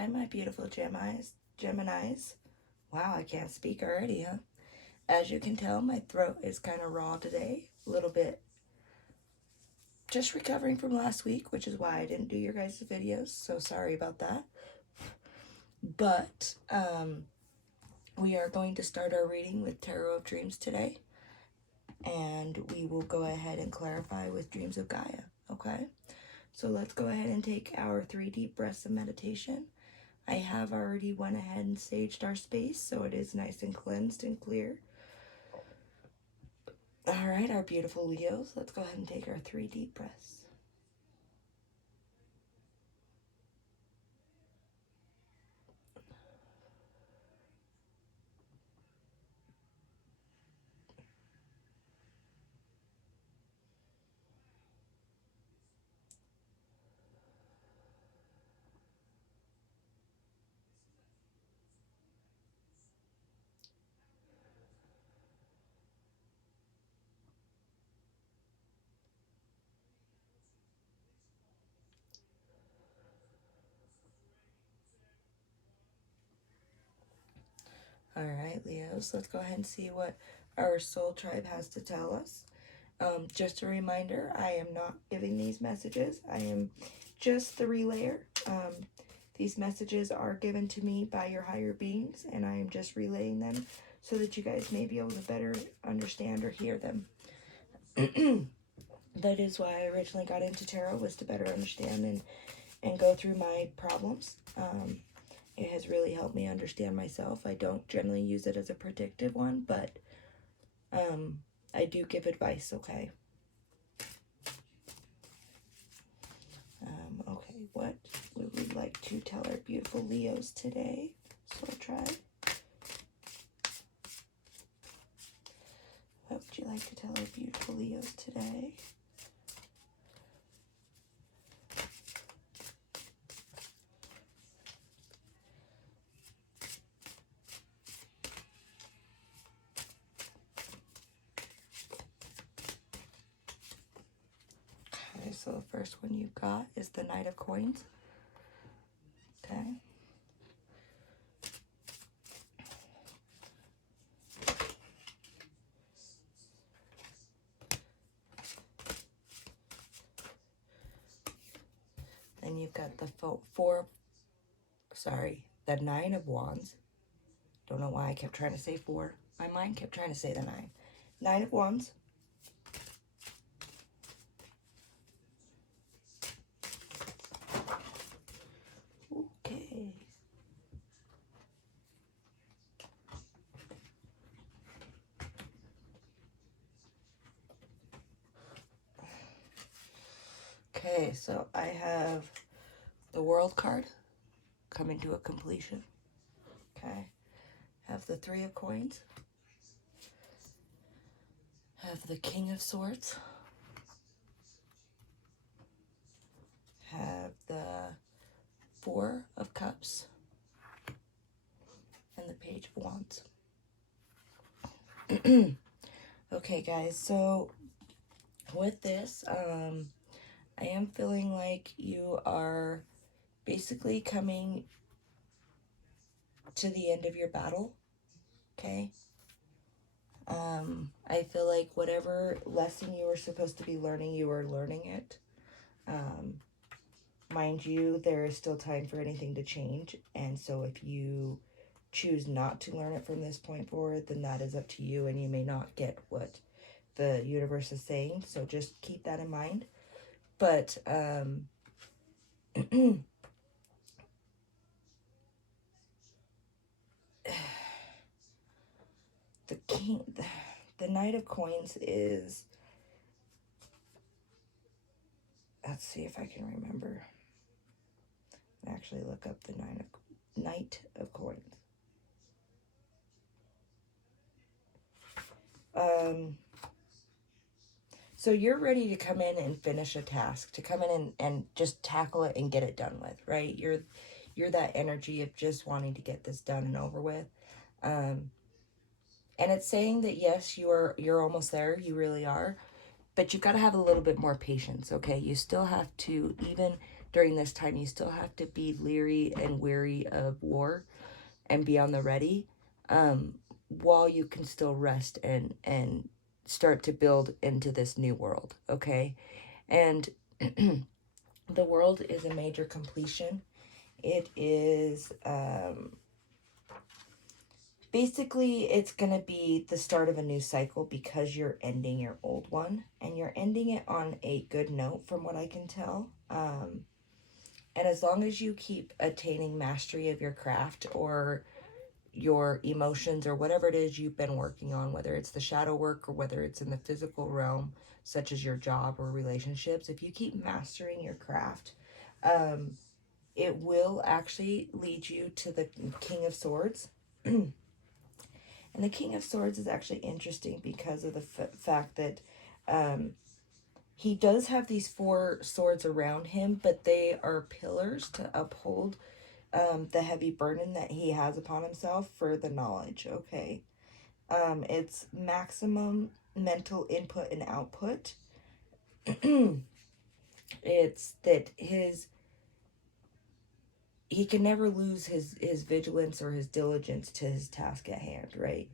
Hi, my beautiful Geminis. Wow, I can't speak already, huh? As you can tell, my throat is kind of raw today. A little bit just recovering from last week, which is why I didn't do your guys' videos. So sorry about that. But we are going to start our reading with Tarot of Dreams today. And we will go ahead and clarify with Dreams of Gaia, okay? So let's go ahead and take our 3 deep breaths of meditation. I have already went ahead and saged our space, so it is nice and cleansed and clear. All right, our beautiful Leos, let's go ahead and take our 3 deep breaths. All right, Leos, let's go ahead and see what our soul tribe has to tell us. Just a reminder, I am not giving these messages. I am just the relayer. These messages are given to me by your higher beings, and I am just relaying them so that you guys may be able to better understand or hear them. That is why I originally got into tarot, was to better understand and go through my problems. It has really helped me understand myself. I don't generally use it as a predictive one, but I do give advice, okay? Okay, what would we like to tell our beautiful Leos today? Soul Tribe. What would you like to tell our beautiful Leos today? Okay, so the first one you got is the Knight of Coins. Okay. Then you've got the the 9 of Wands. Don't know why I kept trying to say 4. My mind kept trying to say the 9. 9 of Wands. Okay. Okay, so I have the World card coming to a completion. Okay. Have the 3 of Coins. Have the King of Swords. Have the 4 of Cups. And the Page of Wands. Okay, guys, so with this, I am feeling like you are basically coming to the end of your battle, okay? I feel like whatever lesson you were supposed to be learning, you are learning it. Mind you, there is still time for anything to change, and so if you choose not to learn it from this point forward, then that is up to you, and you may not get what the universe is saying, so just keep that in mind. But the Knight of Coins is, let's see if I can remember. Actually look up the Knight of Coins. So you're ready to come in and finish a task, to come in and just tackle it and get it done with, right? You're that energy of just wanting to get this done and over with. And it's saying that yes, you're almost there, you really are, but you've got to have a little bit more patience, okay? You still have to, even during this time, you still have to be leery and weary of war and be on the ready, while you can still rest and start to build into this new world, okay? And the world is a major completion. It is, basically, it's going to be the start of a new cycle because you're ending your old one. And you're ending it on a good note, from what I can tell. And as long as you keep attaining mastery of your craft or your emotions or whatever it is you've been working on, whether it's the shadow work or whether it's in the physical realm, such as your job or relationships, if you keep mastering your craft, it will actually lead you to the King of Swords. And the King of Swords is actually interesting because of the fact that he does have these 4 swords around him, but they are pillars to uphold the heavy burden that he has upon himself for the knowledge, okay? It's maximum mental input and output. It's that he can never lose his vigilance or his diligence to his task at hand, right?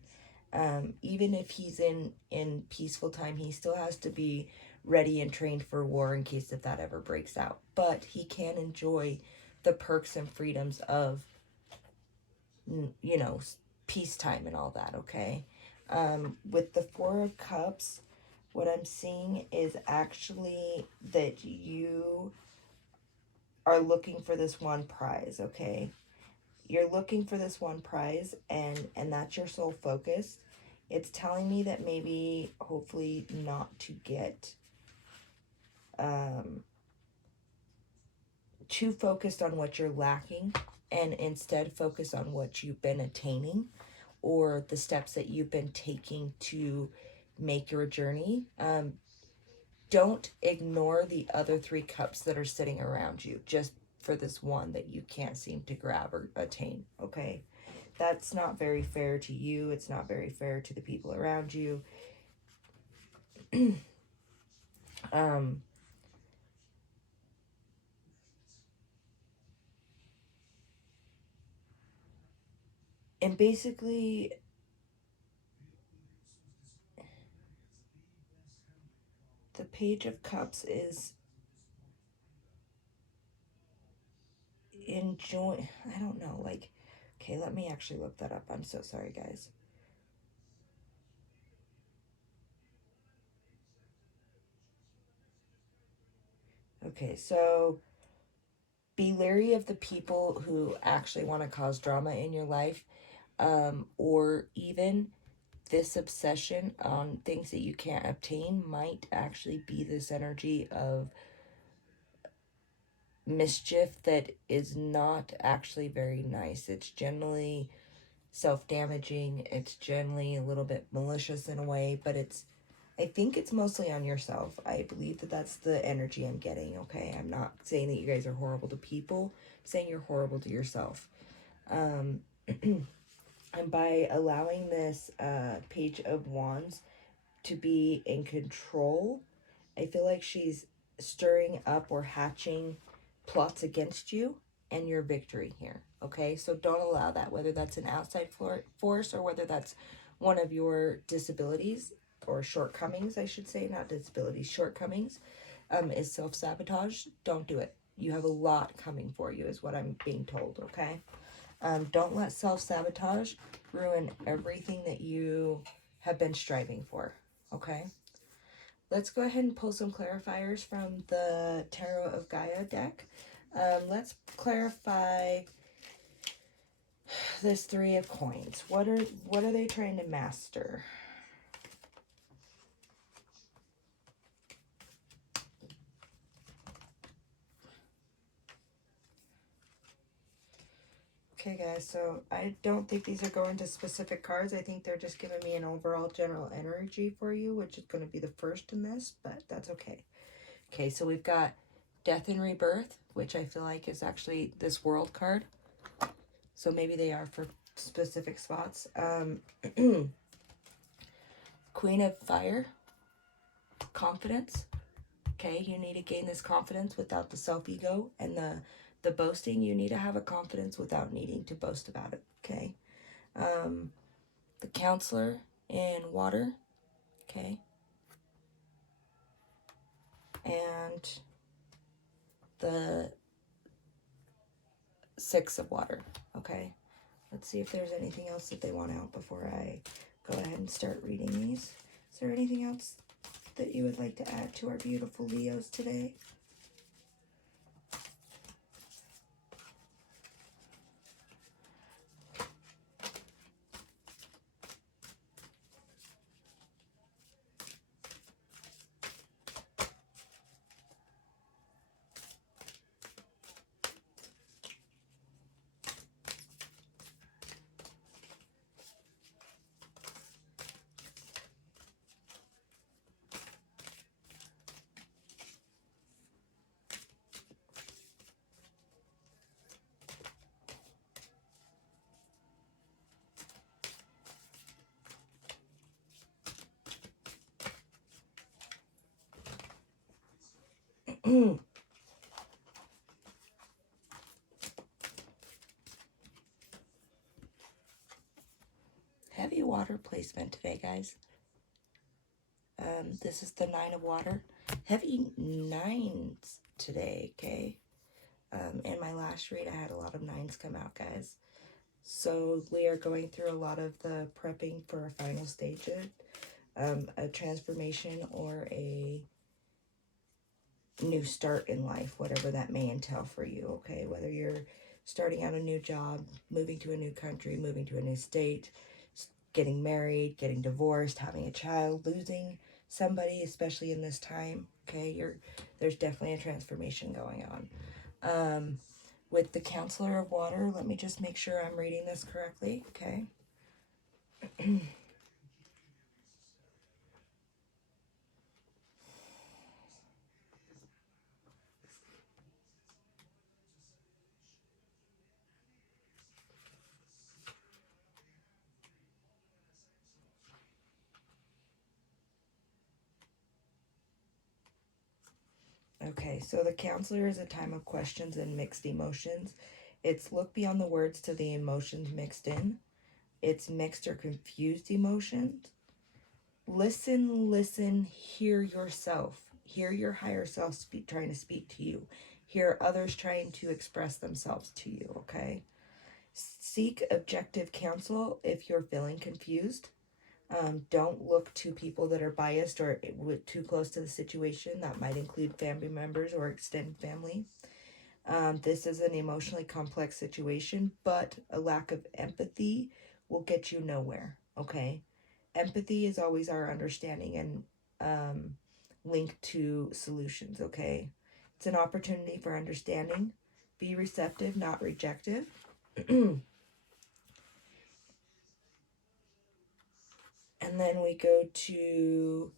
Even if he's in peaceful time, he still has to be ready and trained for war in case if that ever breaks out. But he can enjoy the perks and freedoms of, peacetime and all that, okay? With the 4 of Cups, what I'm seeing is actually that you are looking for this one prize, okay? You're looking for this one prize, and that's your sole focus. It's telling me that maybe, hopefully, not to get too focused on what you're lacking, and instead focus on what you've been attaining or the steps that you've been taking to make your journey. Don't ignore the other 3 cups that are sitting around you just for this one that you can't seem to grab or attain, okay? That's not very fair to you. It's not very fair to the people around you. And basically, the Page of Cups is enjoy. I don't know, like, okay, let me actually look that up. I'm so sorry, guys. Okay, so be leery of the people who actually want to cause drama in your life, or even this obsession on things that you can't obtain might actually be this energy of mischief that is not actually very nice. It's generally self-damaging. It's generally a little bit malicious in a way, but I think it's mostly on yourself. I believe that that's the energy I'm getting, okay? I'm not saying that you guys are horrible to people. I'm saying you're horrible to yourself. And by allowing this Page of Wands to be in control, I feel like she's stirring up or hatching plots against you and your victory here, okay? So don't allow that, whether that's an outside force or whether that's one of your disabilities or shortcomings, I should say, not disabilities, shortcomings, is self-sabotage. Don't do it. You have a lot coming for you is what I'm being told, okay? Don't let self-sabotage ruin everything that you have been striving for, okay? Let's go ahead and pull some clarifiers from the Tarot of Gaia deck. Let's clarify this 3 of Coins. What are they trying to master? Okay, guys, so I don't think these are going to specific cards. I think they're just giving me an overall general energy for you, which is going to be the first in this, but that's okay. Okay, so we've got Death and Rebirth, which I feel like is actually this World card. So maybe they are for specific spots. Queen of Fire, Confidence. Okay, you need to gain this confidence without the self-ego and the boasting. You need to have a confidence without needing to boast about it. Okay. The counselor in water. Okay. And the six of water. Okay. Let's see if there's anything else that they want out before I go ahead and start reading these. Is there anything else that you would like to add to our beautiful Leos today? Heavy water placement today, guys. This is the 9 of water. Heavy 9s today, okay? In my last read, I had a lot of 9s come out, guys. So we are going through a lot of the prepping for a final stage, a transformation or a new start in life, whatever that may entail for you, okay? Whether you're starting out a new job, moving to a new country, moving to a new state, getting married, getting divorced, having a child, losing somebody, especially in this time, okay? There's definitely a transformation going on. With the counselor of water, let me just make sure I'm reading this correctly, okay? Okay, so the counselor is a time of questions and mixed emotions. It's look beyond the words to the emotions mixed in. It's mixed or confused emotions. Listen, hear yourself. Hear your higher self trying to speak to you. Hear others trying to express themselves to you, okay? Seek objective counsel if you're feeling confused. Don't look to people that are biased or too close to the situation. That might include family members or extended family. This is an emotionally complex situation, but a lack of empathy will get you nowhere, okay? Empathy is always our understanding and linked to solutions, okay? It's an opportunity for understanding. Be receptive, not rejective. And then we go to,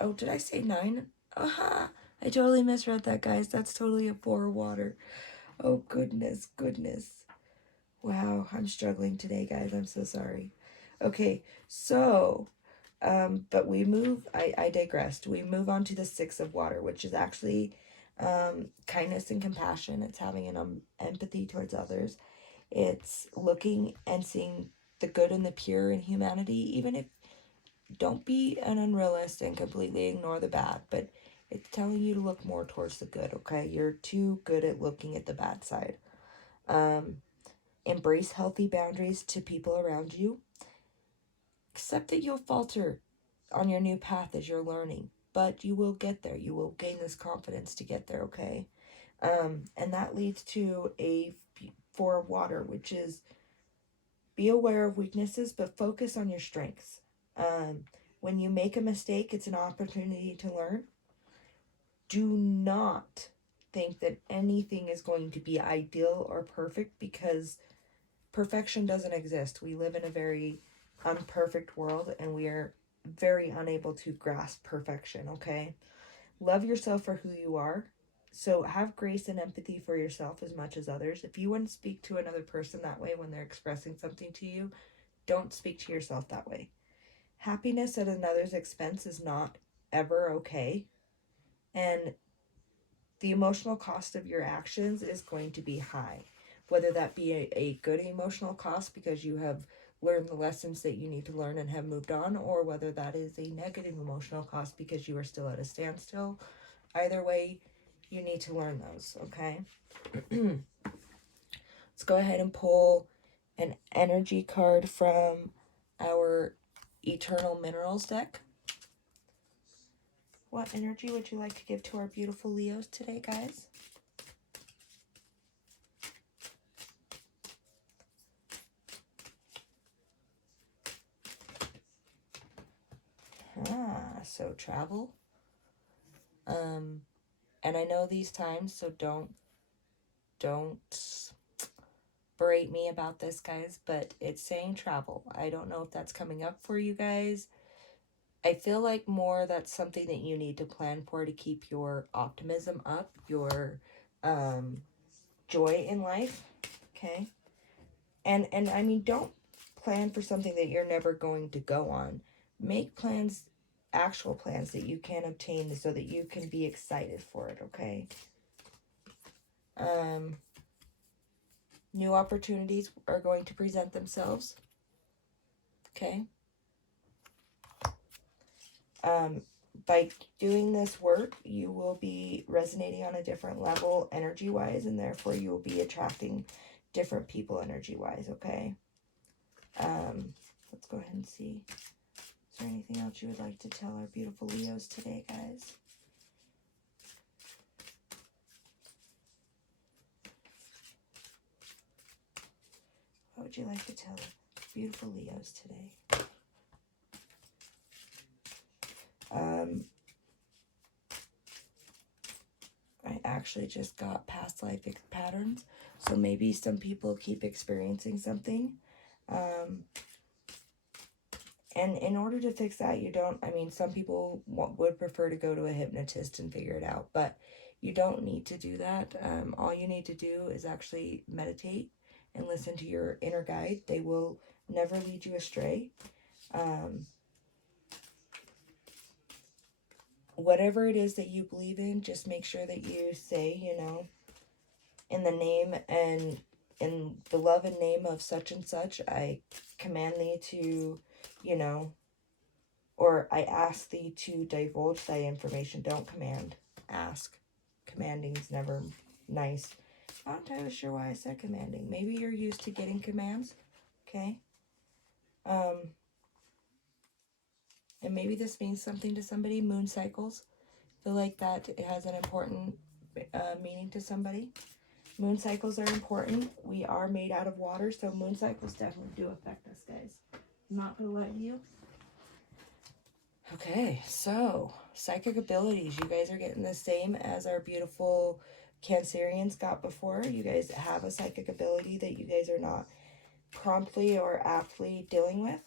oh, did I say 9? Aha! I totally misread that, guys. That's totally a 4 water. Oh, goodness. Wow, I'm struggling today, guys. I'm so sorry. Okay, so, but we move, I digressed. We move on to the 6 of water, which is actually kindness and compassion. It's having an empathy towards others. It's looking and seeing the good and the pure in humanity, even if don't be an unrealist and completely ignore the bad, but it's telling you to look more towards the good, okay? You're too good at looking at the bad side. Embrace healthy boundaries to people around you. Accept that you'll falter on your new path as you're learning, but you will get there. You will gain this confidence to get there, okay? And that leads to a 4 of water, which is be aware of weaknesses, but focus on your strengths. When you make a mistake, it's an opportunity to learn. Do not think that anything is going to be ideal or perfect, because perfection doesn't exist. We live in a very unperfect world and we are very unable to grasp perfection, okay? Love yourself for who you are. So have grace and empathy for yourself as much as others. If you wouldn't speak to another person that way when they're expressing something to you, don't speak to yourself that way. Happiness at another's expense is not ever okay. And the emotional cost of your actions is going to be high, whether that be a good emotional cost because you have learned the lessons that you need to learn and have moved on, or whether that is a negative emotional cost because you are still at a standstill. Either way, you need to learn those, okay? Let's go ahead and pull an energy card from our Eternal Minerals deck. What energy would you like to give to our beautiful Leos today, guys? So travel. And I know these times, so don't berate me about this, guys, but it's saying travel. I don't know if that's coming up for you guys. I feel like more that's something that you need to plan for to keep your optimism up, your joy in life, okay? And I mean, don't plan for something that you're never going to go on. Make plans, actual plans that you can obtain so that you can be excited for it, okay? New opportunities are going to present themselves, okay? By doing this work, you will be resonating on a different level energy-wise, and therefore you will be attracting different people energy-wise, okay? Let's go ahead and see. Is there anything else you would like to tell our beautiful Leos today, guys? What would you like to tell beautiful Leos today? I actually just got past life patterns, so maybe some people keep experiencing something. And in order to fix that, some people would prefer to go to a hypnotist and figure it out, but you don't need to do that. All you need to do is actually meditate and listen to your inner guide. They will never lead you astray. Whatever it is that you believe in, just make sure that you say, in the name and in the love and name of such and such, I command thee to, or I ask thee to divulge thy information. Don't command. Ask. Commanding is never nice. I'm not entirely sure why I said commanding. Maybe you're used to getting commands. Okay. And maybe this means something to somebody. Moon cycles. I feel like that it has an important meaning to somebody. Moon cycles are important. We are made out of water, so moon cycles definitely do affect us, guys. I'm not going to let you. Okay, so psychic abilities. You guys are getting the same as our beautiful Cancerians got before. You guys have a psychic ability that you guys are not promptly or aptly dealing with.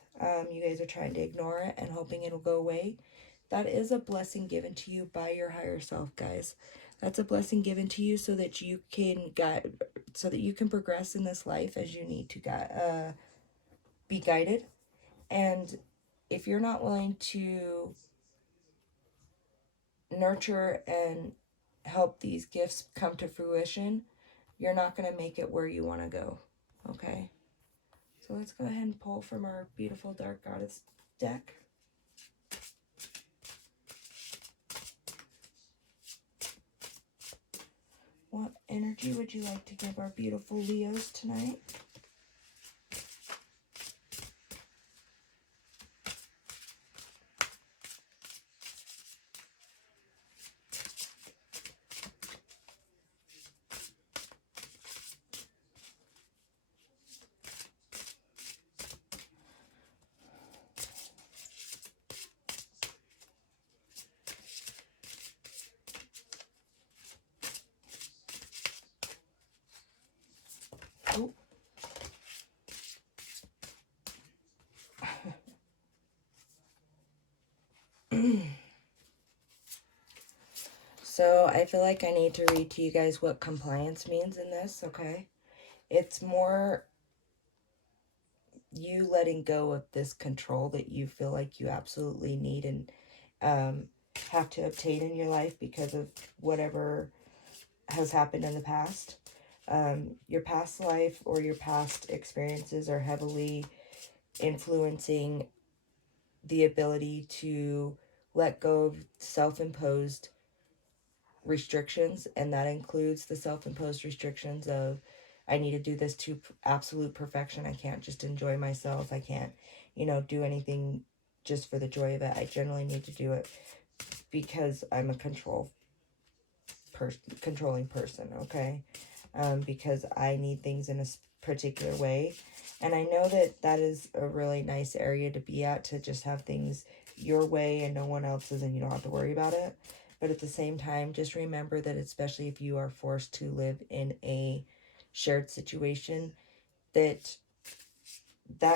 You guys are trying to ignore it and hoping it'll go away. That is a blessing given to you by your higher self, guys. That's a blessing given to you so that you can progress in this life as you need to be guided. And if you're not willing to nurture and help these gifts come to fruition, you're not going to make it where you want to go. Okay? So let's go ahead and pull from our beautiful Dark Goddess deck. What energy would you like to give our beautiful Leos tonight? Oh. So I feel like I need to read to you guys what compliance means in this, okay? It's more you letting go of this control that you feel like you absolutely need, and have to obtain in your life because of whatever has happened in the past. Your past life or your past experiences are heavily influencing the ability to let go of self-imposed restrictions, and that includes the self-imposed restrictions of I need to do this to absolute perfection. I can't just enjoy myself. I can't, do anything just for the joy of it. I generally need to do it because I'm a controlling person, okay? Because I need things in a particular way. And I know that that is a really nice area to be at, to just have things your way and no one else's, and you don't have to worry about it. But at the same time, just remember that, especially if you are forced to live in a shared situation, that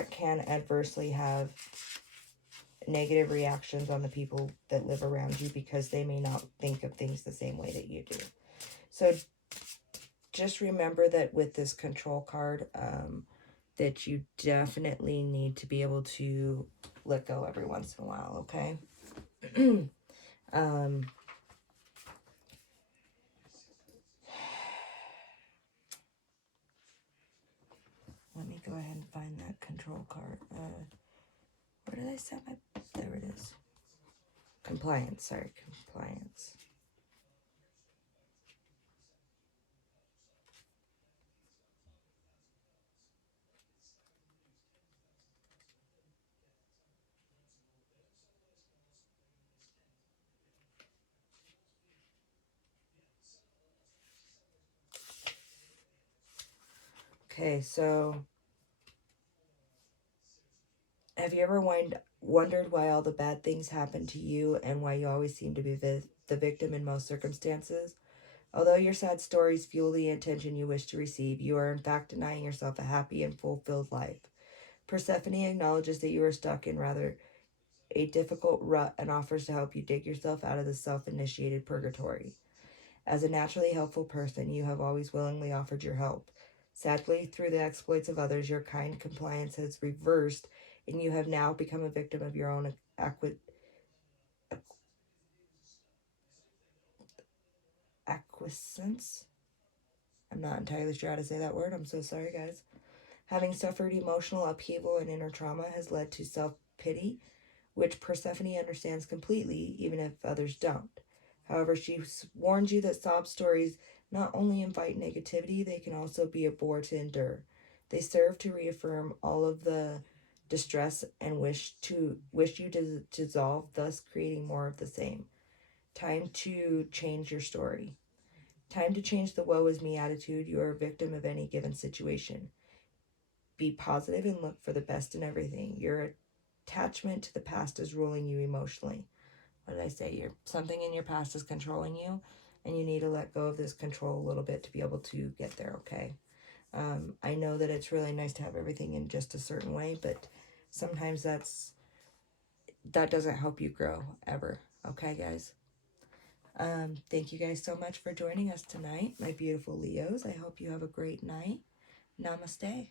can adversely have negative reactions on the people that live around you, because they may not think of things the same way that you do. So just remember that with this control card, that you definitely need to be able to let go every once in a while, okay? Let me go ahead and find that control card. Where did I set my... There it is. Compliance, sorry, compliance. Okay, so have you ever wondered why all the bad things happen to you and why you always seem to be the victim in most circumstances? Although your sad stories fuel the attention you wish to receive, you are in fact denying yourself a happy and fulfilled life. Persephone acknowledges that you are stuck in rather a difficult rut and offers to help you dig yourself out of the self-initiated purgatory. As a naturally helpful person, you have always willingly offered your help. Sadly, through the exploits of others, your kind compliance has reversed, and you have now become a victim of your own acquiescence. I'm not entirely sure how to say that word. I'm so sorry, guys. Having suffered emotional upheaval and inner trauma has led to self-pity, which Persephone understands completely, even if others don't. However, she warns you that sob stories not only invite negativity, they can also be a bore to endure. They serve to reaffirm all of the distress and wish you to dissolve, thus creating more of the same. Time to change your story. Time to change the woe is me attitude. You are a victim of any given situation. Be positive and look for the best in everything. Your attachment to the past is ruling you emotionally. What did I say? Something in your past is controlling you, and you need to let go of this control a little bit to be able to get there, okay? I know that it's really nice to have everything in just a certain way, but sometimes that doesn't help you grow, ever. Okay, guys? Thank you guys so much for joining us tonight, my beautiful Leos. I hope you have a great night. Namaste.